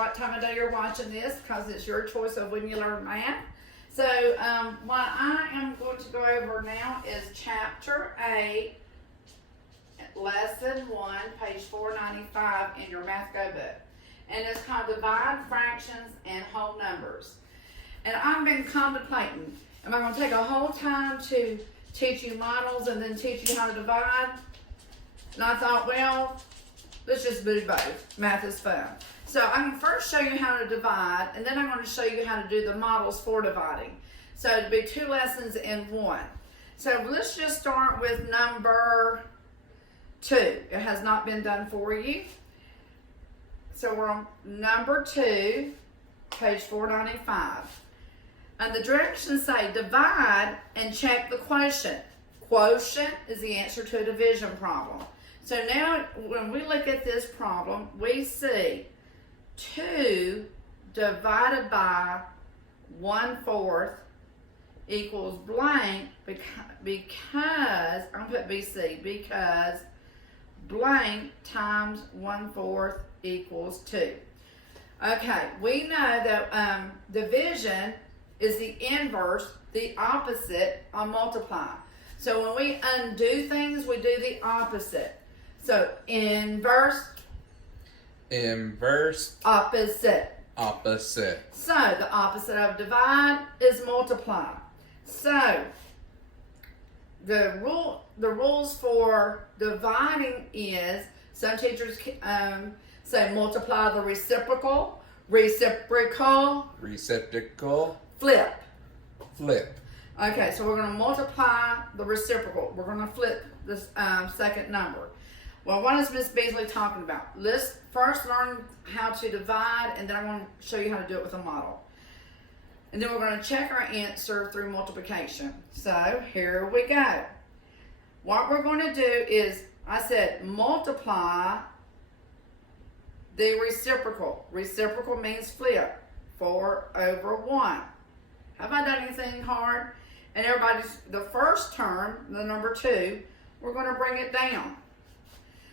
what time of day you're watching this because it's your choice of when you learn math. So what I am going to go over now is Chapter 8, Lesson 1, page 495 in your Math Go book. And it's called Divide Fractions and Whole Numbers. And I've been contemplating, am I going to take a whole time to teach you models and then teach you how to divide? And I thought, well, let's just do both. Math is fun. So I'm going to first show you how to divide, and then I'm going to show you how to do the models for dividing. So it'll be 2 lessons in one. So let's just start with number 2. It has not been done for you. So we're on number 2, page 495. And the directions say divide and check the quotient. Quotient is the answer to a division problem. So now when we look at this problem, we see 2 divided by 1/4 equals blank because, I'm going to put BC, because blank times 1/4 equals 2. Okay, we know that division is the inverse, the opposite of multiply. So when we undo things, we do the opposite. So inverse, opposite. So the opposite of divide is multiply. So the rules for dividing is, some teachers say multiply the reciprocal, flip. Okay, so we're going to multiply the reciprocal. We're going to flip this second number. Well, what is Miss Beasley talking about? Let's first learn how to divide, and then I'm going to show you how to do it with a model. And then we're going to check our answer through multiplication. So here we go. What we're going to do is, I said multiply the reciprocal. Reciprocal means flip. 4/1. Have I done anything hard? And the first term, the number 2, we're going to bring it down.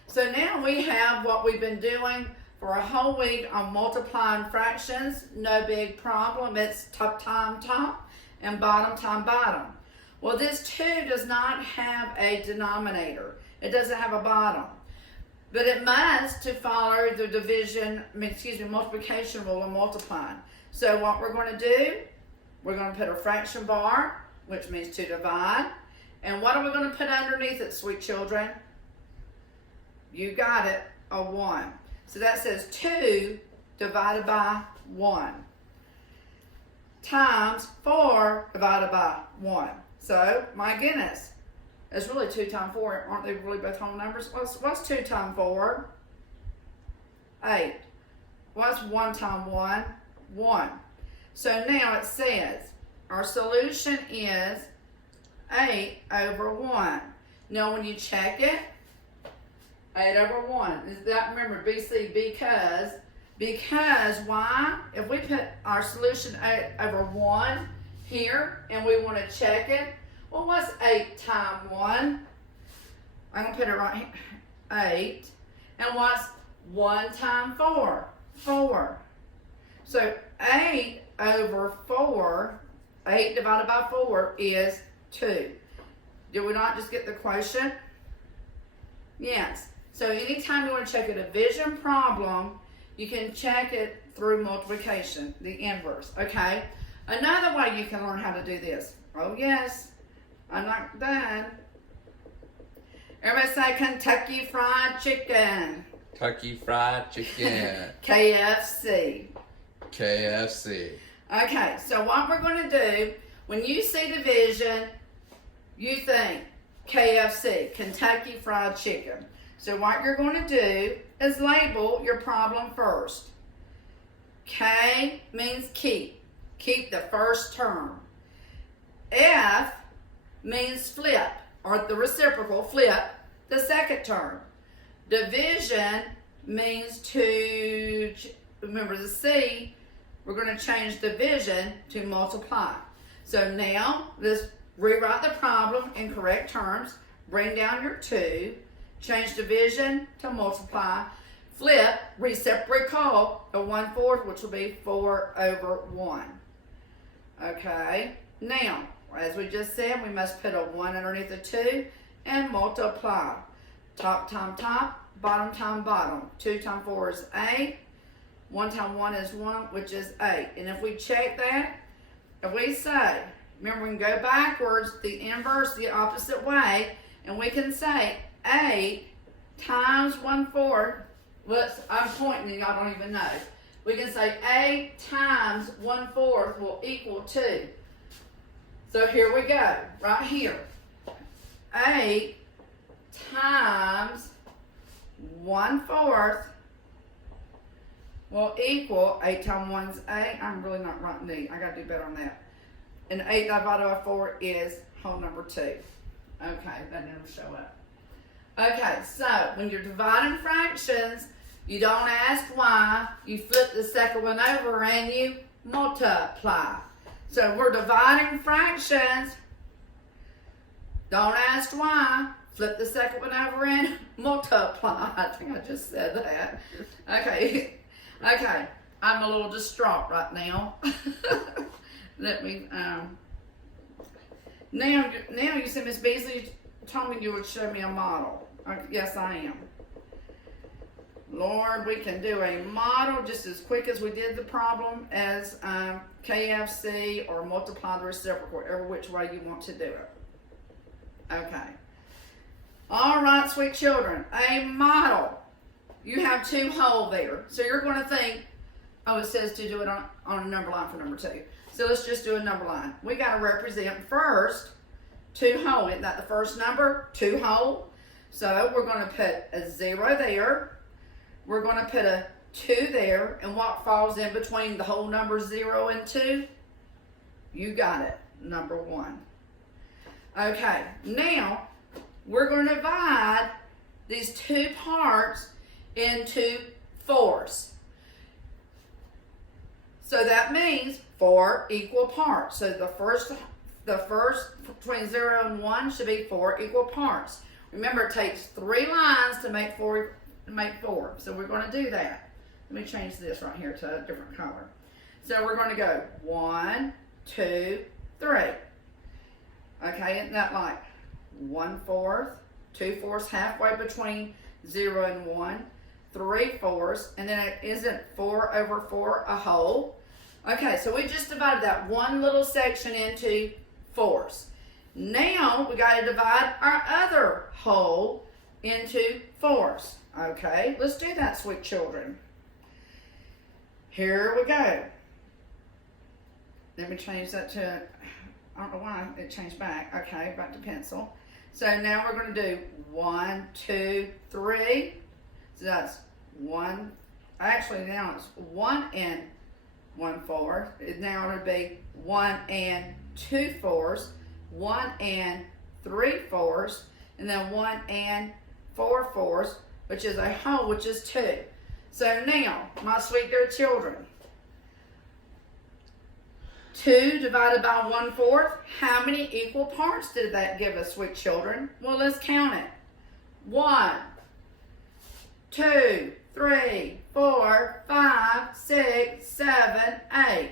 So now we have what we've been doing for a whole week on multiplying fractions. No big problem. It's top time top and bottom time bottom. Well, this 2 does not have a denominator. It doesn't have a bottom. But it must to follow the multiplication rule of multiplying. So what we're going to do, we're going to put a fraction bar, which means to divide. And what are we going to put underneath it, sweet children? You got it, a 1. So that says 2 divided by 1 times 4 divided by 1. So, my goodness, it's really 2 times 4. Aren't they really both whole numbers? What's 2 times 4? 8. What's 1 times 1? 1. So now it says our solution is 8/1. Now when you check it, 8/1. Is that, remember, BC, because why? If we put our solution 8/1 here and we want to check it, well, what's 8 times 1? I'm going to put it right here, 8. And what's 1 times 4? 4. So 8/4, 8 divided by 4 is 2. Did we not just get the quotient? Yes. So anytime you want to check a division problem, you can check it through multiplication, the inverse, okay? Another way you can learn how to do this. Oh yes, I'm not done. Everybody say Kentucky Fried Chicken. Kentucky Fried Chicken. KFC. KFC. Okay, so what we're going to do, when you see division, you think KFC, Kentucky Fried Chicken. So what you're going to do is label your problem first. K means keep. Keep the first term. F means flip, or the reciprocal, flip the second term. Division means to, remember the C, we're going to change division to multiply. So now, let's rewrite the problem in correct terms. Bring down your 2. Change division to multiply. flip reciprocal of 1/4, which will be 4/1. Okay, now, as we just said, we must put a 1 underneath the 2 and multiply. Top times top, bottom times bottom. 2 times 4 is 8. 1 times 1 is 1, which is 8. And if we check that, if we say, remember we can go backwards, the inverse, the opposite way, and we can say 8 times 1/4, I'm pointing and y'all don't even know. We can say 8 times 1/4 will equal 2. So here we go, right here. 8 times 1/4 will equal 8 times 1 is 8. I'm really not writing neat. I gotta do better on that. And 8 divided by 4 is whole number 2. Okay, that didn't show up. Okay, so when you're dividing fractions, you don't ask why. You flip the second one over and you multiply. So we're dividing fractions. Don't ask why. Flip the second one over and multiply. I think I just said that. Okay. Okay. I'm a little distraught right now. Let me, now you said Miss Beasley told me you would show me a model. Yes, I am. Lord, we can do a model just as quick as we did the problem as KFC or multiply the reciprocal, whatever which way you want to do it. Okay. All right, sweet children, a model. You have 2 whole there. So you're going to think, oh, it says to do it on a number line for number 2. So let's just do a number line. We got to represent first 2 whole. Isn't that the first number? 2 whole. So we're going to put a 0 there. We're going to put a 2 there. And what falls in between the whole numbers 0 and 2? You got it. Number 1. Okay. Now, we're going to divide these 2 parts into 4s. So that means 4 equal parts. So the first between 0 and 1 should be 4 equal parts. Remember, it takes 3 lines to make 4. So we're going to do that. Let me change this right here to a different color. So we're going to go 1, 2, 3. Okay, isn't that like 1/4, 2/4, halfway between 0 and 1, 3/4, and then it isn't 4/4 a whole. Okay, so we just divided that one little section into 4s. Now we got to divide our other whole into 4s. Okay, let's do that, sweet children. Here we go. Let me change that to, I don't know why it changed back. Okay, back to pencil. So now we're going to do 1, 2, 3. So that's 1. Actually, now it's 1 and 1/4. Now it'll be 1 and 2/4, 1 and 3/4, and then 1 and 4/4, which is a whole, which is 2. So now, my sweet dear children, 2 divided by 1/4, how many equal parts did that give us, sweet children? Well, let's count it. 1, 2, 3, 4, 5, 6, 7, 8.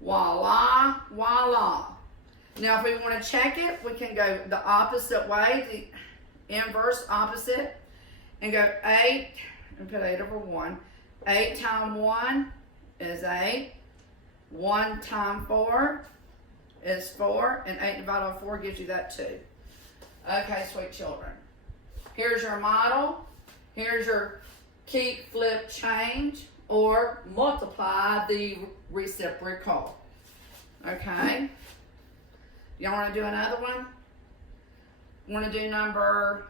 Voila, voila. Now, if we want to check it, we can go the opposite way, the inverse opposite, and go 8, and put 8 over 1. 8 times 1 is 8. 1 times 4 is 4, and 8 divided by 4 gives you that 2. Okay, sweet children. Here's your model. Here's your keep, flip, change, or multiply the reciprocal. Okay? Y'all want to do another one? Want to do number,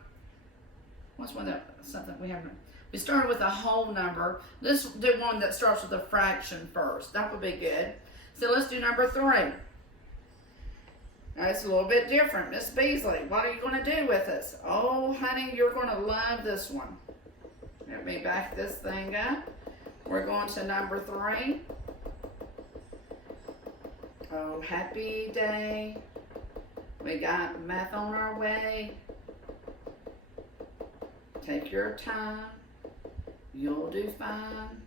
what's one that, something we haven't, we started with a whole number. Let's do one that starts with a fraction first. That would be good. So let's do number 3. Now it's a little bit different. Miss Beasley, what are you going to do with this? Oh, honey, you're going to love this one. Let me back this thing up. We're going to number 3. Oh, happy day. We got math on our way. Take your time. You'll do fine.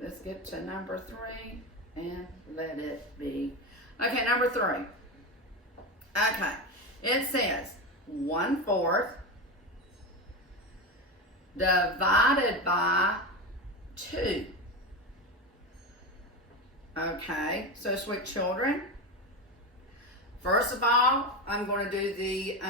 Let's get to number 3 and let it be. Okay, number 3. Okay, it says 1/4 divided by 2. Okay, so sweet children, first of all, I'm going to do the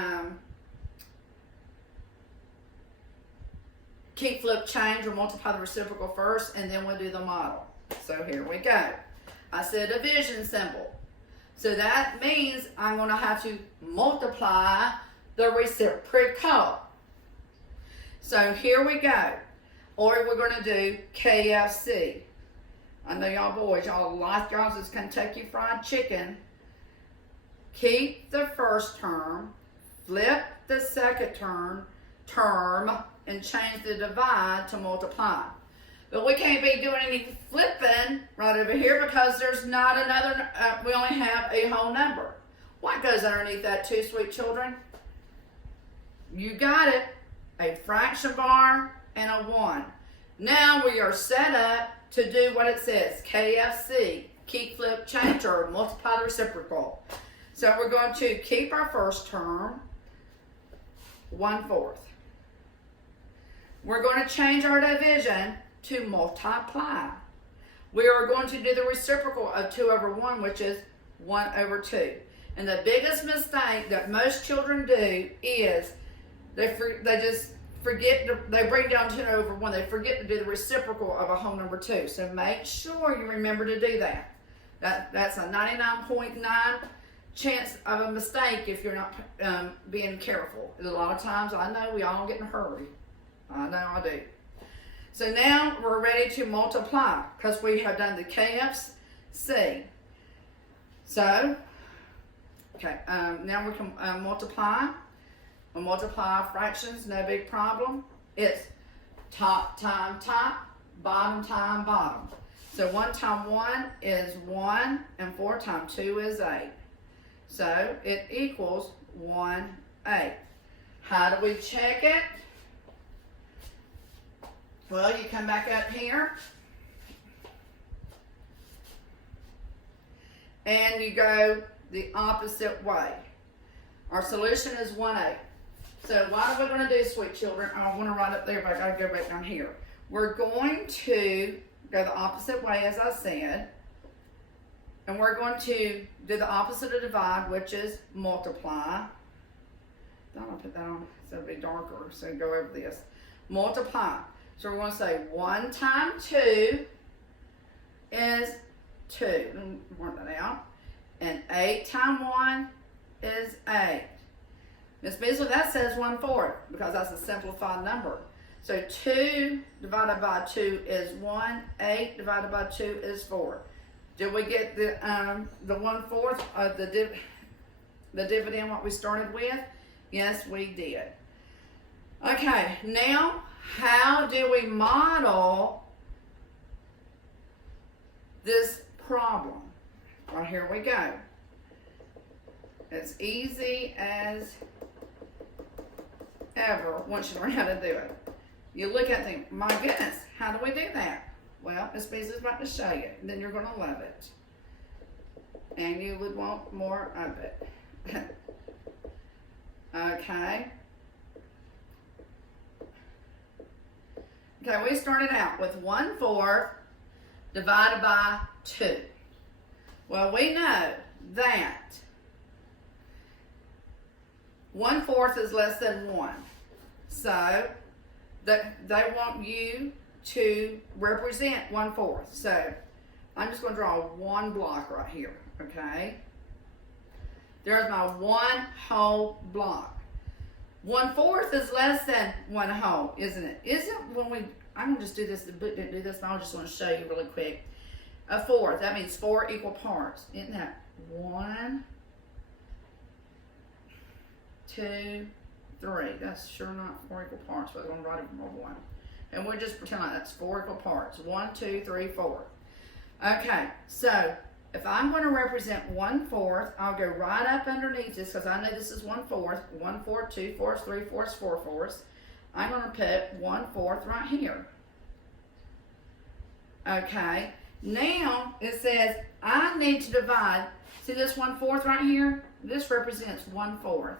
keep, flip, change, or multiply the reciprocal first, and then we'll do the model. So here we go. I said division symbol. So that means I'm going to have to multiply the reciprocal. So here we go. Or we're going to do KFC. I know y'all boys, y'all like y'all's is Kentucky Fried Chicken. Keep the first term, flip the second term, and change the divide to multiply. But we can't be doing any flipping right over here because there's not another, we only have a whole number. What goes underneath that too, sweet children? You got it, a fraction bar and a 1. Now we are set up to do what it says, KFC, keep, flip, change, or multiply the reciprocal. So we're going to keep our first term, 1/4. We're going to change our division to multiply. We are going to do the reciprocal of 2/1, which is 1/2. And the biggest mistake that most children do is they just forget, they bring down 2/1. They forget to do the reciprocal of a whole number 2. So make sure you remember to do that. That's a 99.9 chance of a mistake if you're not being careful. A lot of times, I know we all get in a hurry. I know I do. So now we're ready to multiply because we have done the KFC. So, okay, now we can multiply. We'll multiply fractions, no big problem. It's top time top, bottom time bottom. So 1 times 1 is 1, and 4 times 2 is 8. So it equals 1/8. How do we check it? Well, you come back up here and you go the opposite way. Our solution is 1/8. So what are we going to do, sweet children? I want to write up there, but I got to go back down here. We're going to go the opposite way, as I said. And we're going to do the opposite of divide, which is multiply. I thought I'll put that on so it'll be darker, so go over this. Multiply. So we're going to say 1 times 2 is 2. Let me work that out. And 8 times 1 is 8. Miss Beasley, that says 1/4 because that's a simplified number. So 2 divided by 2 is 1. 8 divided by 2 is 4. Did we get the 1/4 of the dividend what we started with? Yes, we did. Okay, now how do we model this problem? Well, here we go. It's easy as ever once you learn how to do it. You look at things, my goodness, how do we do that? Well, Miss Beasley's about to show you, and then you're going to love it. And you would want more of it. Okay. Okay, we started out with 1/4 divided by 2. Well, we know that 1/4 is less than 1. So, they want you to represent 1/4. So, I'm just going to draw one block right here, okay? There's my one whole block. 1/4 is less than one whole, isn't it? Isn't when we, I'm going to just do this, the book didn't do this, but I just want to show you really quick. A fourth, that means 4 equal parts. Isn't that 1, 2, 3? That's sure not 4 equal parts, but I'm going to write it for 1. And we'll just pretend like that's 4 equal parts. 1, 2, 3, 4. Okay, so if I'm going to represent 1/4, I'll go right up underneath this because I know this is 1/4. 1/4, 2/4, 3/4, 4/4. I'm going to put 1/4 right here. Okay, now it says I need to divide, see this 1/4 right here? This represents 1/4.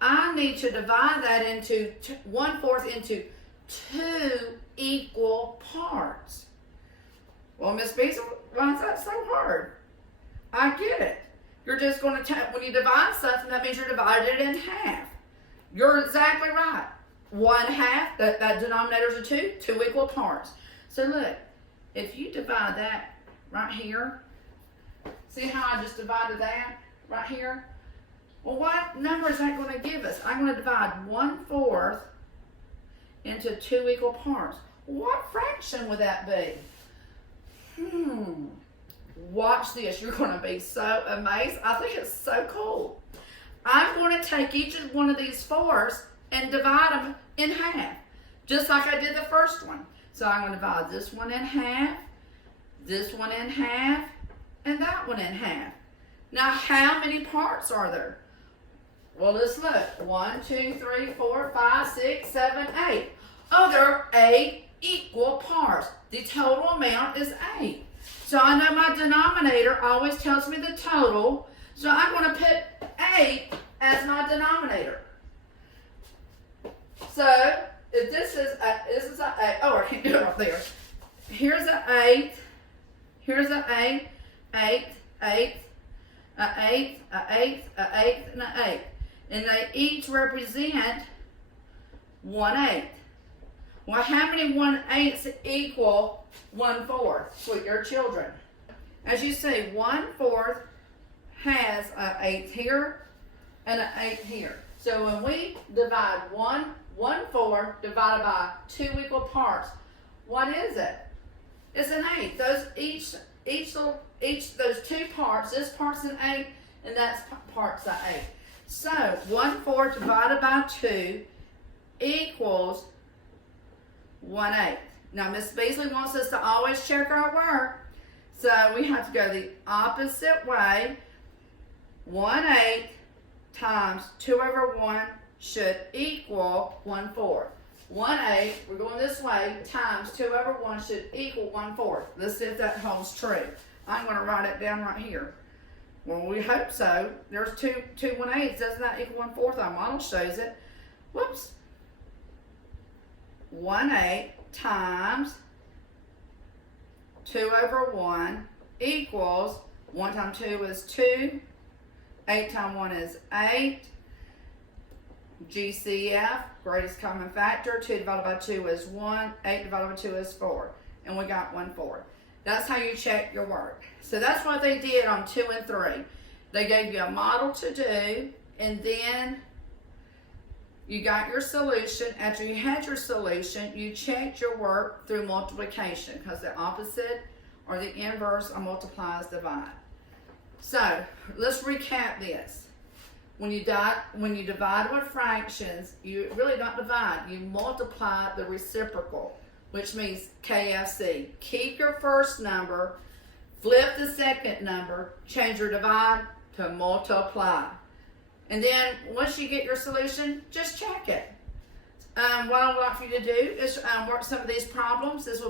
I need to divide that into 1/4 into 2 equal parts. Well, Miss Beasley, why is that so hard? I get it. You're just going to when you divide something, that means you're dividing it in half. You're exactly right. 1/2, that denominator's a 2, 2 equal parts. So look, if you divide that right here, see how I just divided that right here? Well, what number is that going to give us? I'm going to divide 1/4 into 2 equal parts. What fraction would that be? Watch this. You're going to be so amazed. I think it's so cool. I'm going to take each one of these 4s and divide them in half, just like I did the first one. So I'm going to divide this one in half, this one in half, and that one in half. Now, how many parts are there? Well, let's look. 1, 2, 3, 4, 5, 6, 7, 8. Oh, there are 8 equal parts. The total amount is 8. So I know my denominator always tells me the total. So I'm going to put 8 as my denominator. So if this is a 8. Oh, I can't do it up there. Here's an 8. Here's an 8. 8, 8, an 8, an 8, an 8, and an 8. And they each represent 1/8. Well, how many 1/8s equal 1/4? Sweet, your children. As you see, 1/4 has an 8 here and an 8 here. So when we divide 1/4 divided by 2 equal parts, what is it? It's an 8. Those those 2 parts, this part's an 8 and that part's an 8. So 1/4 divided by 2 equals 1/8. Now Miss Beasley wants us to always check our work, so we have to go the opposite way. 1/8 times 2/1 should equal 1/4. 1/8, we're going this way, times 2/1 should equal 1/4. Let's see if that holds true. I'm going to write it down right here. Well, we hope so. There's two 1/8s. Doesn't that equal 1/4? Our model shows it. Whoops. 1/8 times 2/1 equals 1 times 2 is 2. 8 times 1 is 8. GCF, greatest common factor. 2 divided by 2 is 1. 8 divided by 2 is 4. And we got 1/4. That's how you check your work. So that's what they did on 2 and 3. They gave you a model to do, and then you got your solution. After you had your solution, you checked your work through multiplication, because the opposite or the inverse of multiply is divide. So let's recap this. When you divide with fractions, you really don't divide. You multiply the reciprocal, which means KFC. Keep your first number, flip the second number, change your divide to multiply. And then once you get your solution, just check it. What I'd like for you to do is work some of these problems. This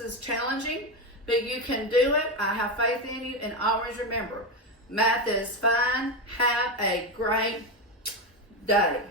is challenging, but you can do it. I have faith in you, and always remember, math is fun. Have a great day.